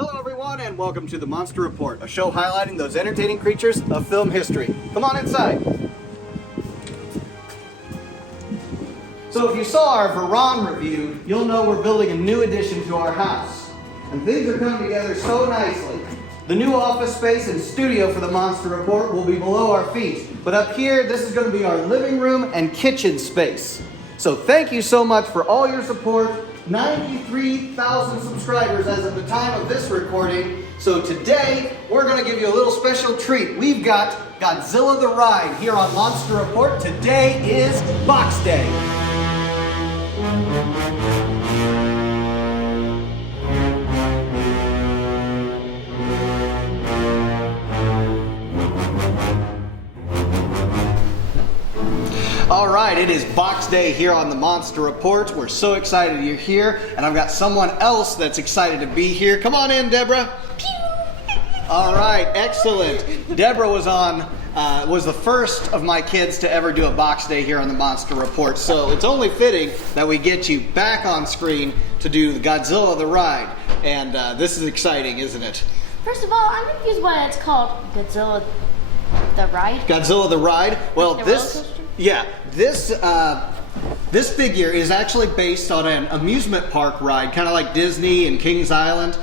Hello everyone and welcome to the Monster Report, a show highlighting those entertaining creatures of film history. Come on inside. So if you saw our Veron review, you'll know we're building a new addition to our house. And things are coming together so nicely. The new office space and studio for the Monster Report will be below our feet. But up here, this is going to be our living room and kitchen space. So thank you so much for all your support. 93,000 subscribers as of the time of this recording. So today, we're going to give you a little special treat. We've got Godzilla the Ride here on Monster Report. Today is Box Day. All right, it is Box Day here on the Monster Report. We're so excited you're here, and I've got someone else that's excited to be here. Come on in, Deborah. All right, excellent. Deborah was the first of my kids to ever do a Box Day here on the Monster Report, so it's only fitting that we get you back on screen to do the Godzilla the Ride, and this is exciting, isn't it? First of all, I'm confused why it's called Godzilla the Ride. Godzilla the Ride? Well, like this figure is actually based on an amusement park ride, kind of like Disney and Kings Island.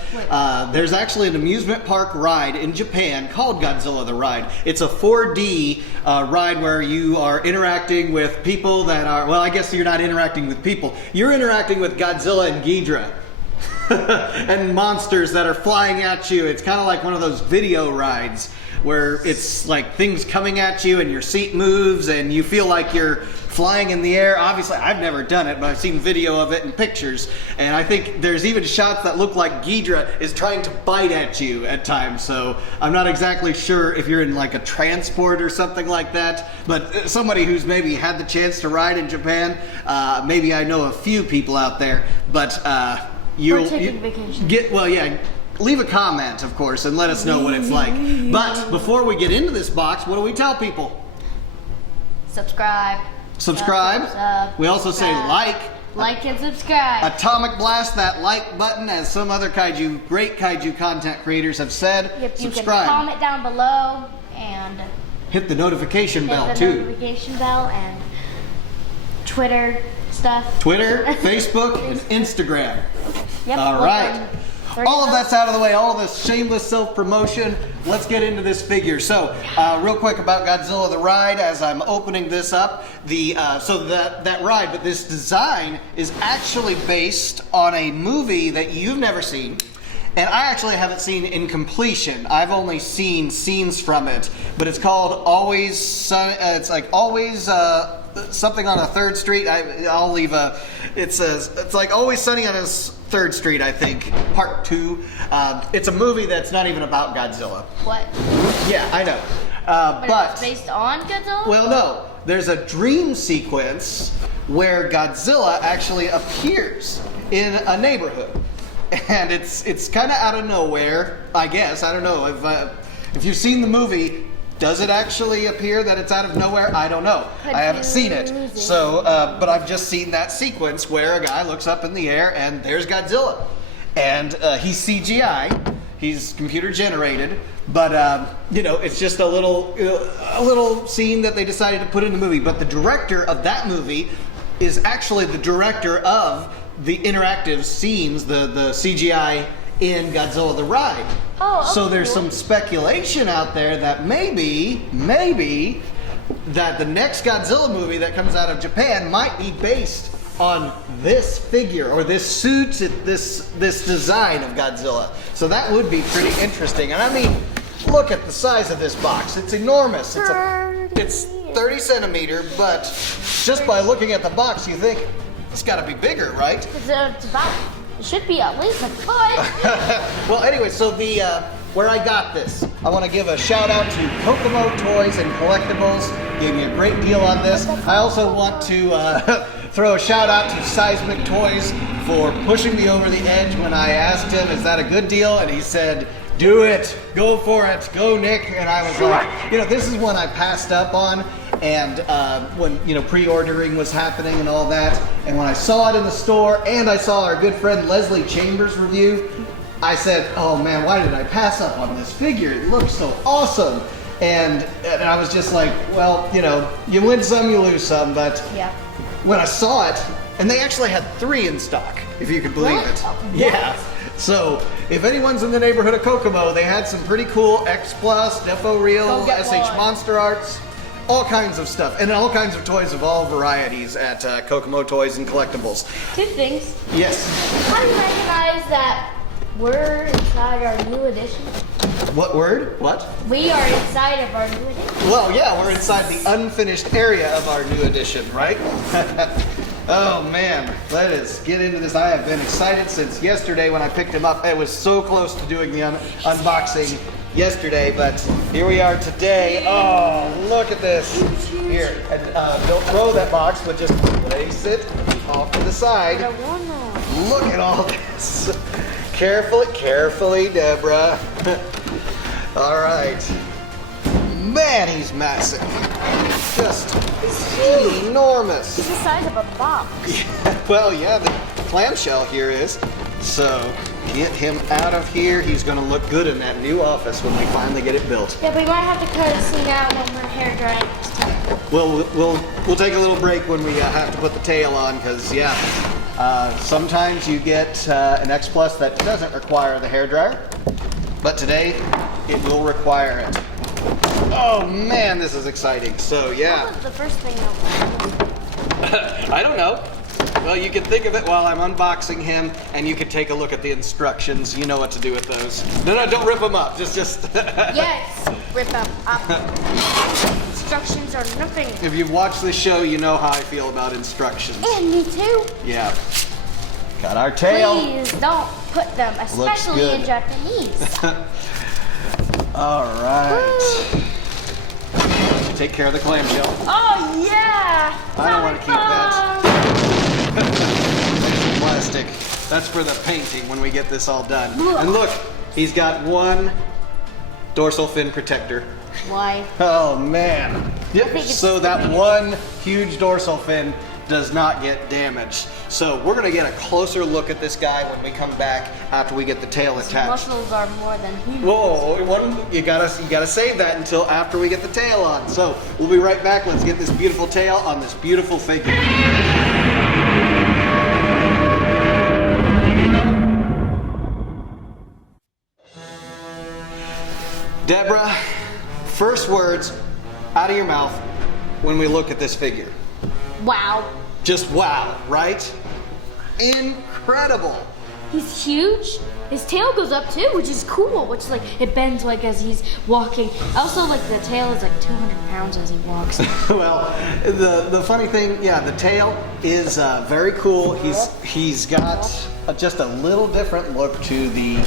There's actually an amusement park ride in Japan called Godzilla the Ride. It's a 4D ride where you are interacting with people that are, well, I guess you're not interacting with people. You're interacting with Godzilla and Ghidorah. And monsters that are flying at you. It's kind of like one of those video rides where it's like things coming at you and your seat moves and you feel like you're flying in the air. Obviously, I've never done it, but I've seen video of it and pictures. And I think there's even shots that look like Ghidorah is trying to bite at you at times. So I'm not exactly sure if you're in like a transport or something like that. But somebody who's maybe had the chance to ride in Japan, maybe I know a few people out there, but We're taking vacation. Leave a comment, of course, and let us know what it's like. But before we get into this box, what do we tell people? Subscribe. We also say like. Like and subscribe. Atomic blast that like button, as some other great kaiju content creators have said. Yep, you subscribe. can comment down below and hit the notification bell hit the too. Notification bell and Twitter stuff. Twitter, Facebook, and Instagram. Yep. All right. All of that's out of the way, all this shameless self-promotion. Let's get into this figure. So, real quick about Godzilla the Ride, as I'm opening this up, that ride, but this design is actually based on a movie that you've never seen, and I actually haven't seen in completion. I've only seen scenes from it, but it's called Always Sunny. It's like Always something on a Third Street. I'll leave a. It's like Always Sunny on a Third Street, I think, part 2. It's a movie that's not even about Godzilla. What? Yeah, I know. But it's based on Godzilla? Well, no. There's a dream sequence where Godzilla actually appears in a neighborhood. And it's kind of out of nowhere, I guess. I don't know. If you've seen the movie, does it actually appear that it's out of nowhere? I don't know. I haven't seen it. So, but I've just seen that sequence where a guy looks up in the air and there's Godzilla. And he's CGI. He's computer generated. But, it's just a little scene that they decided to put in the movie. But the director of that movie is actually the director of the interactive scenes, the CGI in Godzilla the Ride. Oh, okay. So there's some speculation out there that maybe that the next Godzilla movie that comes out of Japan might be based on this figure or this suit, this design of Godzilla. So that would be pretty interesting. And I mean, look at the size of this box. It's enormous. It's 30 centimeter, but just by looking at the box, you think it's got to be bigger, right? It should be at least a foot. Well, anyway, so where I got this, I want to give a shout out to Kokomo Toys and Collectibles. Gave me a great deal on this. I also want to throw a shout out to Seismic Toys for pushing me over the edge when I asked him, is that a good deal? And he said, do it, go for it, go Nick. And I was like, this is one I passed up on. And when pre-ordering was happening and all that, and when I saw it in the store, and I saw our good friend Leslie Chambers review, I said, oh man, why did I pass up on this figure? It looks so awesome. And I was just like, well, you know, you win some, you lose some, but Yeah. when I saw it, and they actually had 3 in stock, if you could believe Really? it. Oh, Yeah. So if anyone's in the neighborhood of Kokomo, they had some pretty cool X Plus, Defo Real, Go get SH one. Monster Arts, all kinds of stuff, and all kinds of toys of all varieties at Kokomo Toys and Collectibles. 2 things. Yes. How do you recognize that we're inside our new edition? What word? What? We are inside of our new edition. Well, yeah, we're inside the unfinished area of our new edition, right? Oh man, let us get into this. I have been excited since yesterday when I picked him up. It was so close to doing the unboxing yesterday, but here we are today. Oh, look at this. Here, don't throw that box, but just place it off to the side. I wanna. Look at all this. Carefully, Deborah. All right. Man, he's massive. Just enormous. It's the size of a box. Well, yeah, the clamshell here is. So get him out of here. He's gonna look good in that new office when we finally get it built. Yeah, but we might have to cut a scene out when we're hair drying next time. We'll take a little break when we have to put the tail on, because yeah, sometimes you get an X Plus that doesn't require the hairdryer, but today it will require it. Oh man, this is exciting. So yeah. What was the first thing that I don't know. Well, you can think of it while I'm unboxing him, and you can take a look at the instructions. You know what to do with those. No, don't rip them up. Just. Yes, rip them up. Instructions are nothing. If you've watched the show, you know how I feel about instructions. And me too. Yeah. Got our tail. Please don't put them, especially good. in Japanese. All right. Take care of the clamshell. Oh yeah! I don't want to keep that. Plastic. That's for the painting when we get this all done. And look, he's got 1 dorsal fin protector. Why? Oh man. Yep. So that 1 huge dorsal fin does not get damaged. So we're gonna get a closer look at this guy when we come back after we get the tail attached. Muscles are more than humans. Whoa, you gotta save that until after we get the tail on. So we'll be right back. Let's get this beautiful tail on this beautiful figure. Deborah, first words out of your mouth when we look at this figure. Wow. Just wow, right? Incredible. He's huge. His tail goes up too, which is cool. Which is like it bends like as he's walking. Also, like the tail is like 200 pounds as he walks. Well, the funny thing, yeah, the tail is very cool. He's got just a little different look to the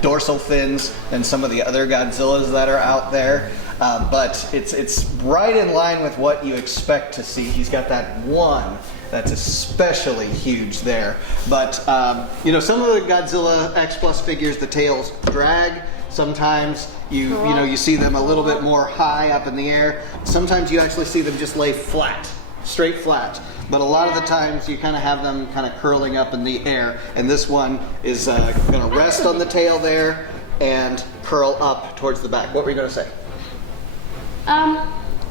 dorsal fins than some of the other Godzillas that are out there. But it's right in line with what you expect to see. He's got that 1 that's especially huge there. But you know, some of the Godzilla X Plus figures, the tails drag. Sometimes you see them a little bit more high up in the air. Sometimes you actually see them just lay flat, straight flat. But a lot of the times you kind of have them kind of curling up in the air. And this one is going to rest on the tail there and curl up towards the back. What were you going to say?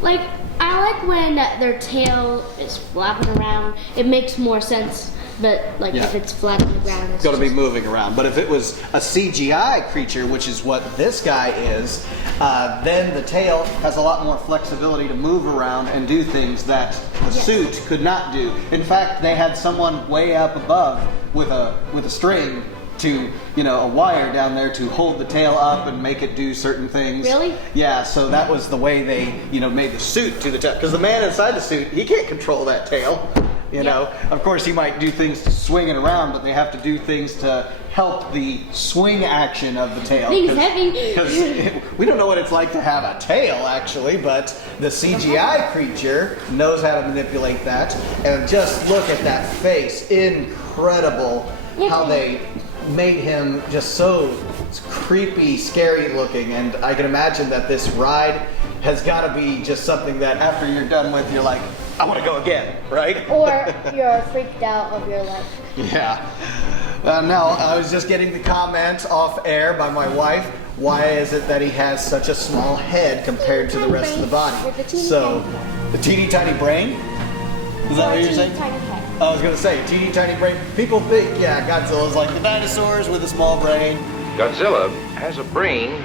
Like I like when their tail is flapping around. It makes more sense. But like Yeah. if it's flat on the ground, it's Going to be just- moving around. But if it was a CGI creature, which is what this guy is, then the tail has a lot more flexibility to move around and do things that the Yes. suit could not do. In fact, they had someone way up above with a string to, a wire down there to hold the tail up and make it do certain things. Really? Yeah, so that was the way they, made the suit do the tail. Because the man inside the suit, he can't control that tail. Of course, he might do things to swing it around, but they have to do things to help the swing action of the tail. Thing's heavy. Because we don't know what it's like to have a tail, actually, but the CGI creature knows how to manipulate that. And just look at that face. Incredible how they made him just so creepy, scary looking. And I can imagine that this ride has got to be just something that after you're done with, you're like, I want to go again, right? Or you're freaked out of your life. Yeah. Now, I was just getting the comment off air by my wife. Why is it that he has such a small head compared to the rest of the body? So, the teeny tiny brain? Is that what you're saying? I was going to say, teeny tiny brain. People think, yeah, Godzilla's like the dinosaurs with a small brain. Godzilla has a brain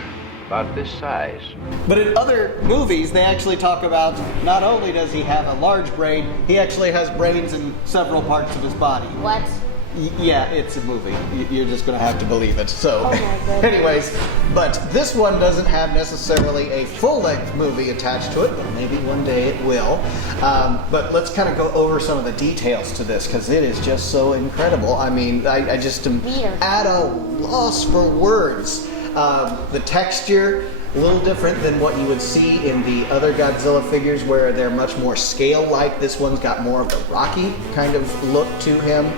about this size. But in other movies, they actually talk about not only does he have a large brain, he actually has brains in several parts of his body. What? Yeah, it's a movie. You're just going to have to believe it. So, Oh my goodness. anyways, but this one doesn't have necessarily a full-length movie attached to it, but maybe one day it will. But let's kind of go over some of the details to this, because it is just so incredible. I mean, I just am at a loss for words. The texture, a little different than what you would see in the other Godzilla figures where they're much more scale-like. This one's got more of the Rocky kind of look to him.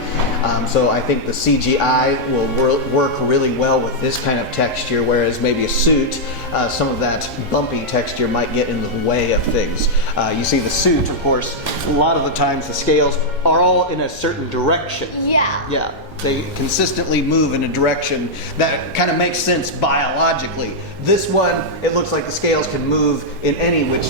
So I think the CGI will work really well with this kind of texture, whereas maybe a suit, some of that bumpy texture might get in the way of things. You see the suit, of course, a lot of the times the scales are all in a certain direction. Yeah. Yeah. They consistently move in a direction that kind of makes sense biologically. This one, it looks like the scales can move in any which,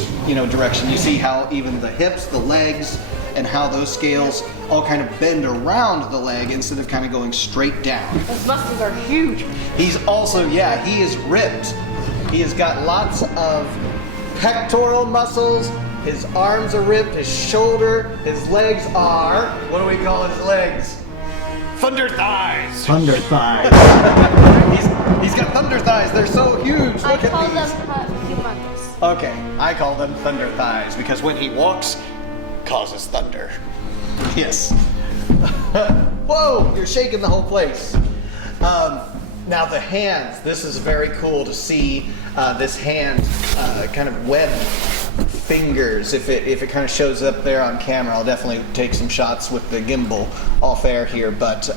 direction. You see how even the hips, the legs, and how those scales all kind of bend around the leg instead of kind of going straight down. His muscles are huge. He's also, he is ripped. He has got lots of pectoral muscles. His arms are ripped, his shoulder, his legs are, what do we call his legs? Thunder thighs. Thunder thighs. he's got thunder thighs. They're so huge. I Look at call these. them humongous. Okay, I call them thunder thighs because when he walks, causes thunder. Yes. Whoa! You're shaking the whole place. Now the hands. This is very cool to see this hand kind of webbed fingers. If it kind of shows up there on camera, I'll definitely take some shots with the gimbal off air here, but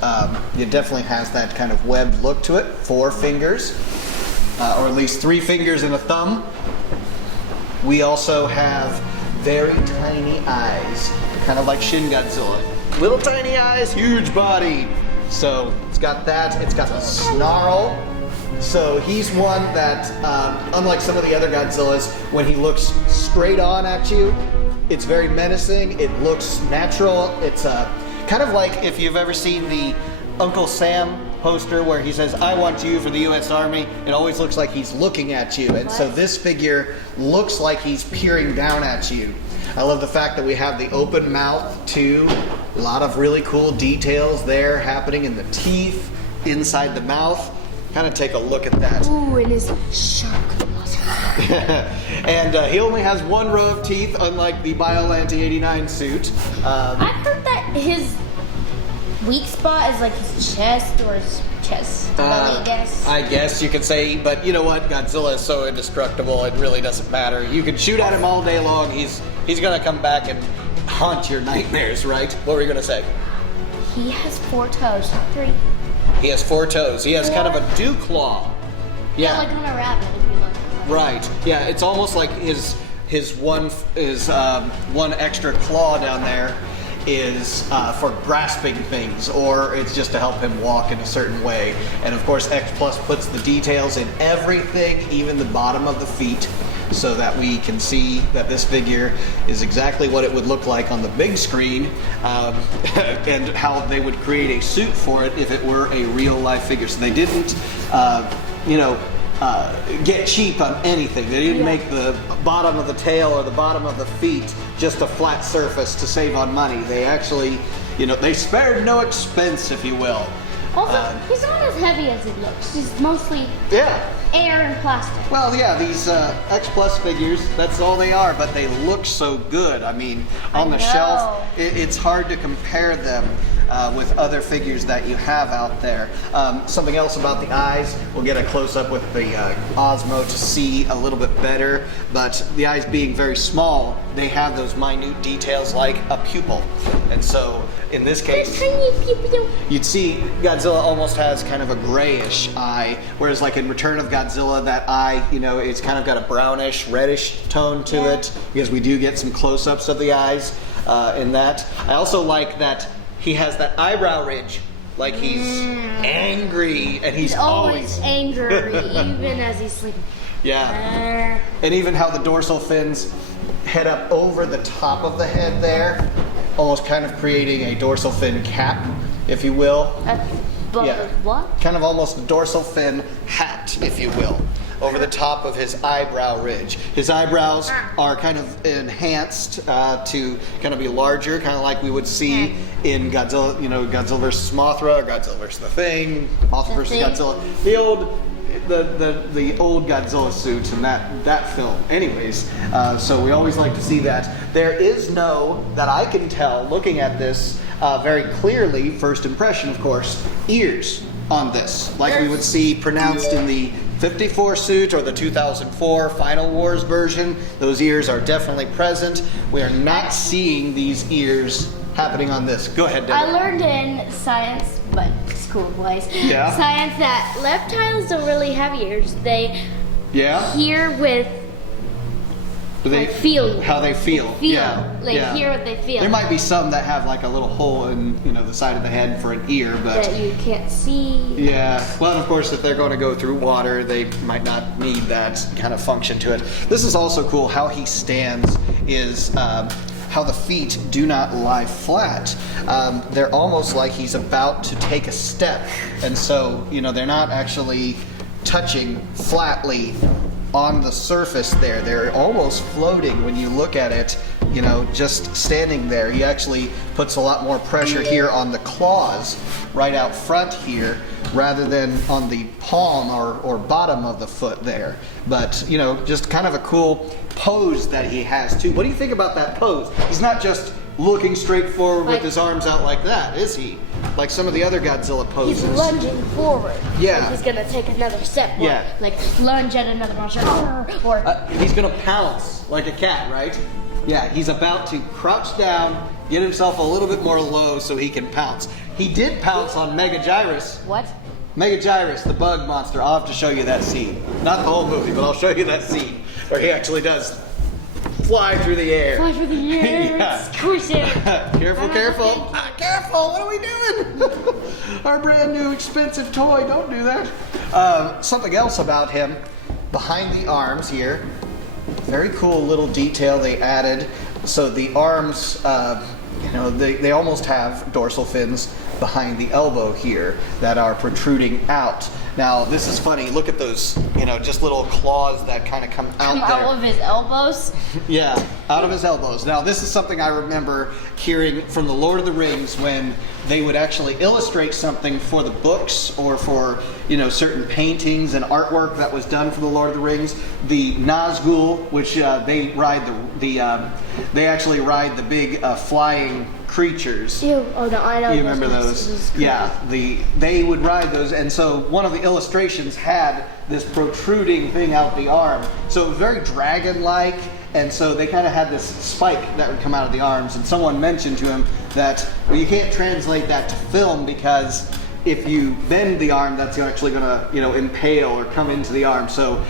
it definitely has that kind of webbed look to it. 4 fingers, or at least 3 fingers and a thumb. We also have very tiny eyes, kind of like Shin Godzilla. Little tiny eyes, huge body. So it's got that, it's got the snarl. So he's one that, unlike some of the other Godzillas, when he looks straight on at you, it's very menacing, it looks natural. It's kind of like if you've ever seen the Uncle Sam poster where he says, "I want you for the US Army," it always looks like he's looking at you. And so this figure looks like he's peering down at you. I love the fact that we have the open mouth too. A lot of really cool details there happening in the teeth, inside the mouth. Kind of take a look at that. Ooh, and his shark muscles. And he only has 1 row of teeth, unlike the Biollante 89 suit. I've heard that his weak spot is like his chest or his chest belly, I guess. I guess you could say, but you know what? Godzilla is so indestructible, it really doesn't matter. You can shoot at him all day long, he's gonna come back and haunt your nightmares, right? What were you gonna say? He has 4 toes, not 3. He has 4 toes. He has kind of a dew claw. Yeah, like on a rabbit, it'd be like. Right. Yeah, it's almost like his one extra claw down there is for grasping things, or it's just to help him walk in a certain way. And of course, X Plus puts the details in everything, even the bottom of the feet, so that we can see that this figure is exactly what it would look like on the big screen, and how they would create a suit for it if it were a real life figure. So they didn't, get cheap on anything. They didn't make the bottom of the tail or the bottom of the feet just a flat surface to save on money. They actually, they spared no expense, if you will. Also, he's not as heavy as it looks. He's mostly air and plastic. Well, yeah, these X Plus figures, that's all they are, but they look so good. I mean, on the shelf, it's hard to compare them with other figures that you have out there. Something else about the eyes, we'll get a close-up with the Osmo to see a little bit better, but the eyes being very small, they have those minute details like a pupil. And so, in this case, you'd see Godzilla almost has kind of a grayish eye, whereas like in Return of Godzilla, that eye, it's kind of got a brownish, reddish tone to it, because we do get some close-ups of the eyes in that. I also like that he has that eyebrow ridge like he's angry, and he's always angry, even as he's sleeping. Yeah. And even how the dorsal fins head up over the top of the head there, almost kind of creating a dorsal fin cap, if you will. What? Kind of almost a dorsal fin hat, if you will, over the top of his eyebrow ridge. His eyebrows are kind of enhanced to kind of be larger, kind of like we would see in Godzilla, Godzilla vs. Mothra, or Godzilla vs. the Thing, Mothra vs. Godzilla. The old Godzilla suit in that film. Anyways, so we always like to see that. There is no, that I can tell, looking at this very clearly, first impression, of course, ears on this, like we would see pronounced in the 54 suit or the 2004 Final Wars version. Those ears are definitely present. We are not seeing these ears happening on this. Go ahead, Deborah. I learned in science, but school-wise, science that reptiles don't really have ears. They hear with feel. How they feel. Hear what they feel. There might be some that have like a little hole in the side of the head for an ear, but that you can't see. Yeah. Well, of course, if they're going to go through water, they might not need that kind of function to it. This is also cool. How he stands is how the feet do not lie flat. They're almost like he's about to take a step, and so they're not actually touching flatly on the surface there. They're almost floating when you look at it, just standing there. He actually puts a lot more pressure here on the claws right out front here rather than on the palm or bottom of the foot there. But, just kind of a cool pose that he has too. What do you think about that pose? He's not just looking straight forward with his arms out like that, is he? Like some of the other Godzilla poses. He's lunging forward. Yeah. Like he's gonna take another step. Or like lunge at another monster. Or he's gonna pounce like a cat, right? Yeah, he's about to crouch down, get himself a little bit more low so he can pounce. He did pounce on Megagyrus. What? Megagyrus, the bug monster. I'll have to show you that scene. Not the whole movie, but I'll show you that scene where he actually does fly through the air. Fly through the air. Yeah. Squish it. Careful. Careful, what are we doing? Our brand new expensive toy, don't do that. Something else about him, behind the arms here, very cool little detail they added. So the arms, they almost have dorsal fins behind the elbow here that are protruding out. Now, this is funny. Look at those, just little claws that kind of come out there. Out of his elbows? Yeah, out of his elbows. Now, this is something I remember hearing from the Lord of the Rings when they would actually illustrate something for the books or for, certain paintings and artwork that was done for the Lord of the Rings. The Nazgul, which they ride they actually ride the big flying creatures. Ew. Oh no, I know. You remember those? Yeah, they would ride those, and so one of the illustrations had this protruding thing out the arm. So it was very dragon-like, and so they kind of had this spike that would come out of the arms, and someone mentioned to him that, well, you can't translate that to film because if you bend the arm, that's actually going to, impale or come into the arm. So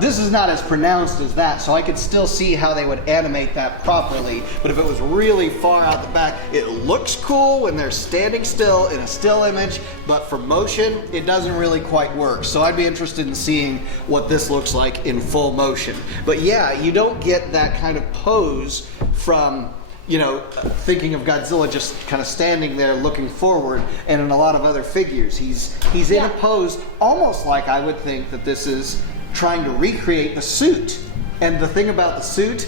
this is not as pronounced as that, so I could still see how they would animate that properly. But if it was really far out the back, it looks cool when they're standing still in a still image, but for motion, it doesn't really quite work. So I'd be interested in seeing what this looks like in full motion. But yeah, you don't get that kind of pose from thinking of Godzilla just kind of standing there looking forward, and in a lot of other figures, he's in a pose almost like I would think that this is trying to recreate the suit. And the thing about the suit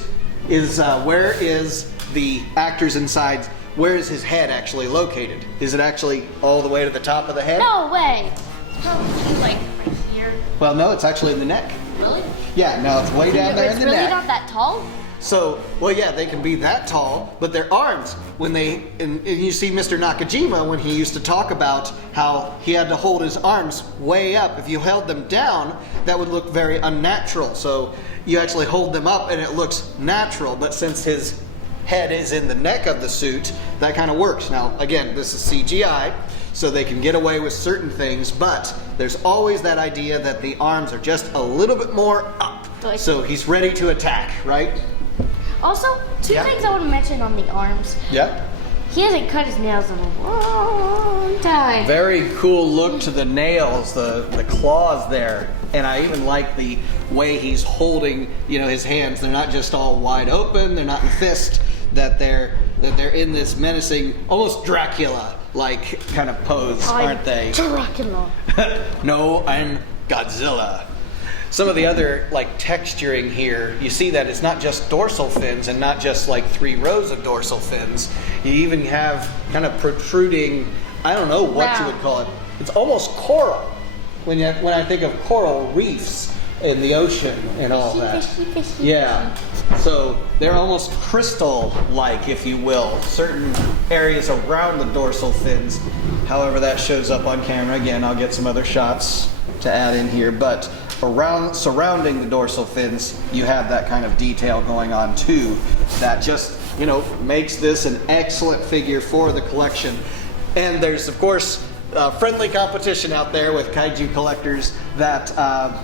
is where is the actors inside, where is his head actually located? Is it actually all the way to the top of the head? No way. It's probably like right here. Well, no, it's actually in the neck. Really? Yeah, no, it's way down there in the It's really neck. not that tall? So, well, yeah, they can be that tall, but their arms, when and you see Mr. Nakajima when he used to talk about how he had to hold his arms way up. If you held them down, that would look very unnatural. So you actually hold them up and it looks natural, but since his head is in the neck of the suit, that kind of works. Now, again, this is CGI, so they can get away with certain things, but there's always that idea that the arms are just a little bit more up. So he's ready to attack, right? Also, two things I want to mention on the arms. Yeah. He hasn't cut his nails in a long time. Very cool look to the nails, the claws there. And I even like the way he's holding, his hands. They're not just all wide open. They're not in fist. That they're in this menacing, almost Dracula-like kind of pose, aren't they? Dracula. No, I'm Godzilla. Some of the other texturing here, you see that it's not just dorsal fins and not just 3 rows of dorsal fins. You even have kind of protruding, I don't know what you would call it. It's almost coral when I think of coral reefs in the ocean and all that. Fishy. Yeah. So they're almost crystal-like, if you will. Certain areas around the dorsal fins. However that shows up on camera. Again, I'll get some other shots to add in here, but surrounding the dorsal fins, you have that kind of detail going on too. That just makes this an excellent figure for the collection. And there's of course friendly competition out there with kaiju collectors that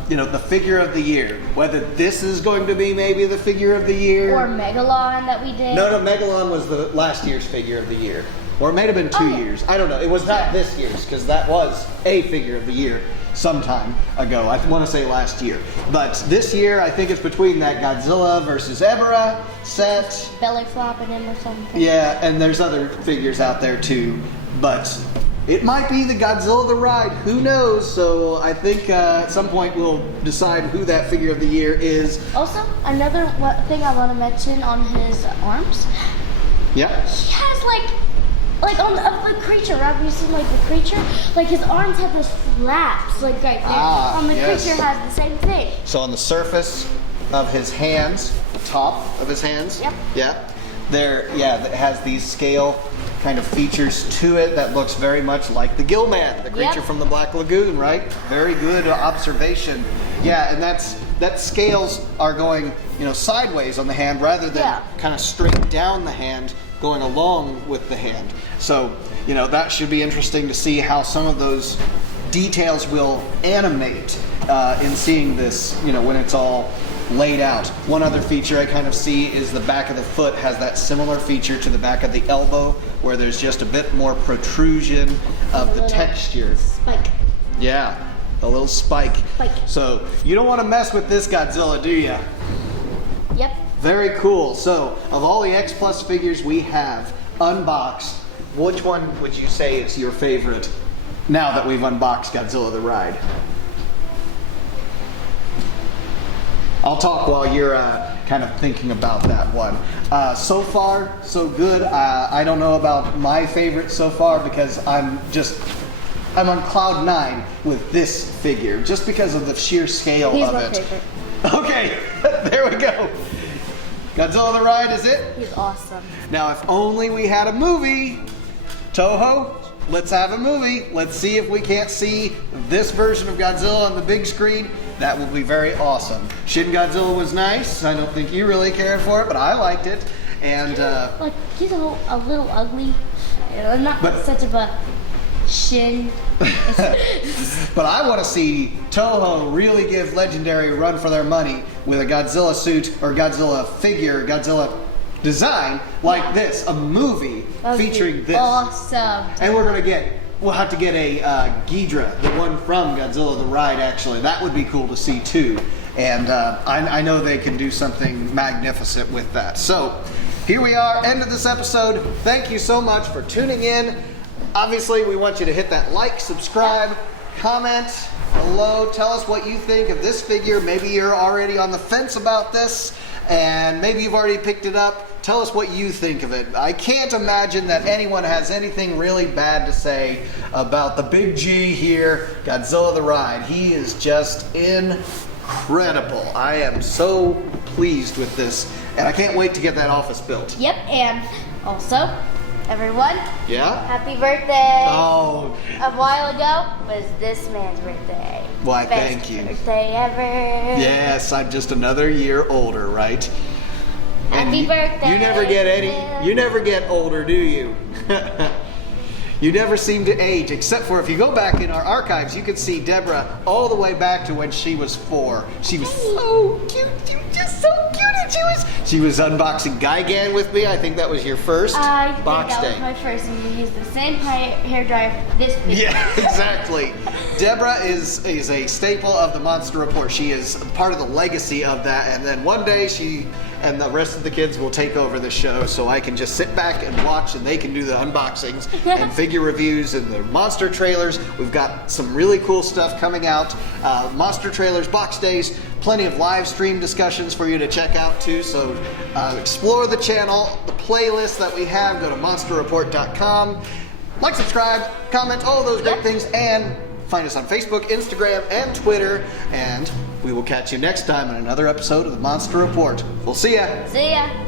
the figure of the year. Whether this is going to be maybe the figure of the year, Or Megalon that we did. No, Megalon was the last year's figure of the year. Or it may have been 2 years. I don't know. It was not this year's, because that was a figure of the year sometime ago. I want to say last year. But this year, I think it's between that Godzilla versus Deborah set. Belly flopping him or something. Yeah, and there's other figures out there too. But it might be the Godzilla the Ride. Who knows? So I think at some point we'll decide who that figure of the year is. Also, another thing I want to mention on his arms. Yeah. He has on the creature, obviously the creature, his arms have those flaps, right there. On the creature has the same thing. So on the surface of his hands, the top of his hands. Yep. Yeah. It has these scale kind of features to it that looks very much like the Gillman, the creature from the Black Lagoon, right? Very good observation. Yeah, and that scales are going, sideways on the hand rather than kind of straight down the hand, going along with the hand. So, that should be interesting to see how some of those details will animate in seeing this, when it's all laid out. One other feature I kind of see is the back of the foot has that similar feature to the back of the elbow, where there's just a bit more protrusion of the texture. Spike. Yeah, a little spike. So you don't want to mess with this Godzilla, do you? Yep. Very cool. So of all the X Plus figures we have unboxed, which one would you say is your favorite now that we've unboxed Godzilla the Ride? I'll talk while you're kind of thinking about that one. So far, so good. I don't know about my favorite so far because I'm on cloud 9 with this figure, just because of the sheer scale He's of my it. favorite. Okay, there we go. Godzilla the Ride is it? He's awesome. Now, if only we had a movie, Toho, let's have a movie. Let's see if we can't see this version of Godzilla on the big screen. That would be very awesome. Shin Godzilla was nice. I don't think you really cared for it, but I liked it. And he's a little ugly. Not such of a Shin. But I want to see Toho really give Legendary a run for their money with a Godzilla suit or Godzilla figure, Godzilla design like this, a movie featuring this. Awesome. And we'll have to get a Ghidra, the one from Godzilla the Ride actually. That would be cool to see too. And I know they can do something magnificent with that. So here we are, end of this episode. Thank you so much for tuning in. Obviously, we want you to hit that like, subscribe, comment below. Tell us what you think of this figure. Maybe you're already on the fence about this, and maybe you've already picked it up. Tell us what you think of it. I can't imagine that anyone has anything really bad to say about the big G here, Godzilla the Ride. He is just incredible. I am so pleased with this, and I can't wait to get that office built. Yep, and also, everyone, happy birthday. Oh. A while ago was this man's birthday. Why, Best thank you. birthday ever. Yes, I'm just another year older, right? Happy birthday. You never get older, do you? You never seem to age, except for if you go back in our archives, you can see Deborah all the way back to when she was 4. She was so cute, just so cute. And she was unboxing Gigan with me. I think that was your first I box think that day. was my first, and we used the same hair dryer for this big. Yeah, exactly. Deborah is a staple of the Monster Report. She is part of the legacy of that, and then one day she and the rest of the kids will take over the show, so I can just sit back and watch, and they can do the unboxings and figure reviews and the monster trailers. We've got some really cool stuff coming out. Monster trailers, box days, plenty of live stream discussions for you to check out too. So explore the channel, the playlist that we have. Go to monsterreport.com. Like, subscribe, comment, all those great things, and find us on Facebook, Instagram, and Twitter. And we will catch you next time in another episode of the Monster Report. We'll see ya. See ya.